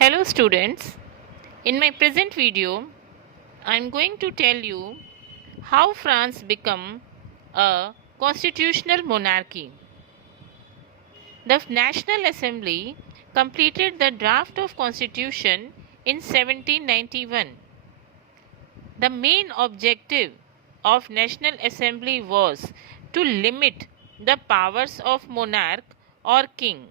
Hello students, in my present video I am going to tell you how France became a constitutional monarchy. The National Assembly completed the draft of constitution in 1791. The main objective of National Assembly was to limit the powers of monarch or king.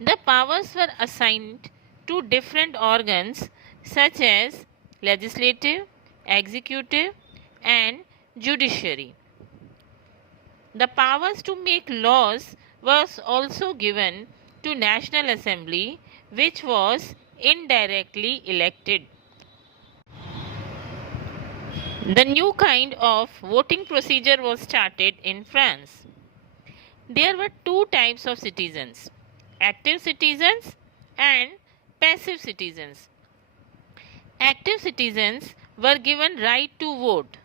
The powers were assigned to different organs such as legislative, executive, and judiciary. The powers to make laws was also given to National Assembly, which was indirectly elected. The new kind of voting procedure was started in France. There were two types of citizens: active citizens and passive citizens. Active citizens were given right to vote.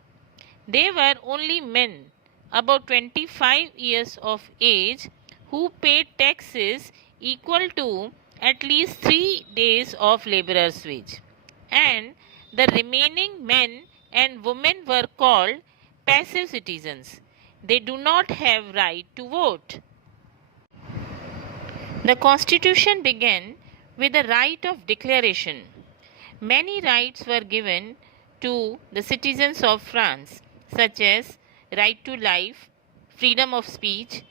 They were only men about 25 years of age who paid taxes equal to at least 3 days of laborer's wage, and the remaining men and women were called passive citizens. They do not have right to vote. The constitution began with the right of declaration. Many rights were given to the citizens of France, such as right to life, freedom of speech,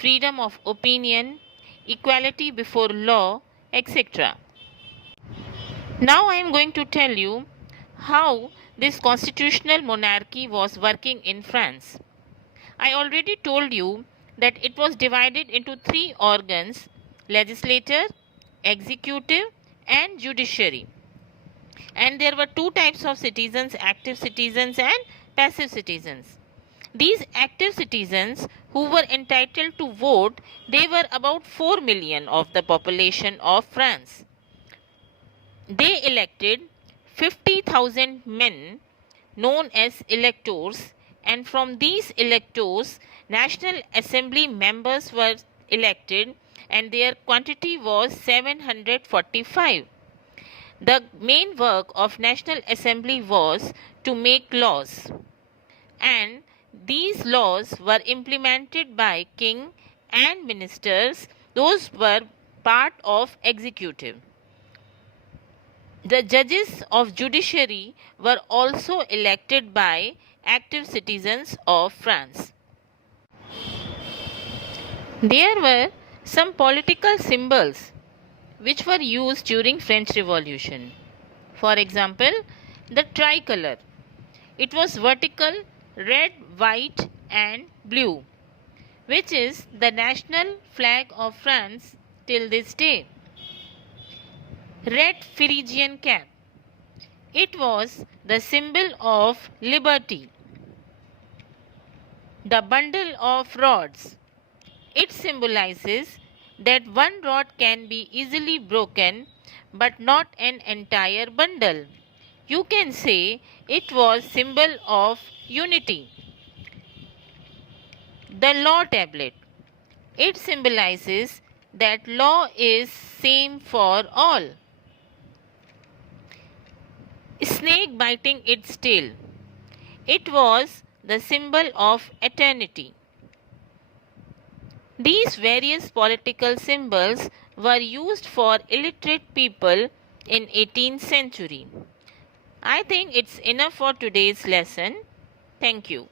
freedom of opinion, equality before law, etc. Now I am going to tell you how this constitutional monarchy was working in France. I already told you that it was divided into three organs: legislature, executive, and judiciary. And there were two types of citizens: active citizens and passive citizens. These active citizens who were entitled to vote, they were about 4 million of the population of France. They elected 50,000 men known as electors, and from these electors National Assembly members were elected, and their quantity was 745. The main work of National Assembly was to make laws, and these laws were implemented by king and ministers. Those were part of executive. The judges of judiciary were also elected by active citizens of France. There were some political symbols which were used during French Revolution. For example, the tricolor. It was vertical, red, white and blue, which is the national flag of France till this day. Red Phrygian cap. It was the symbol of liberty. The bundle of rods. It symbolizes that one rod can be easily broken, but not an entire bundle. You can say it was symbol of unity. The law tablet. It symbolizes that law is same for all. Snake biting its tail. It was the symbol of eternity. These various political symbols were used for illiterate people in 18th century. I think it's enough for today's lesson. Thank you.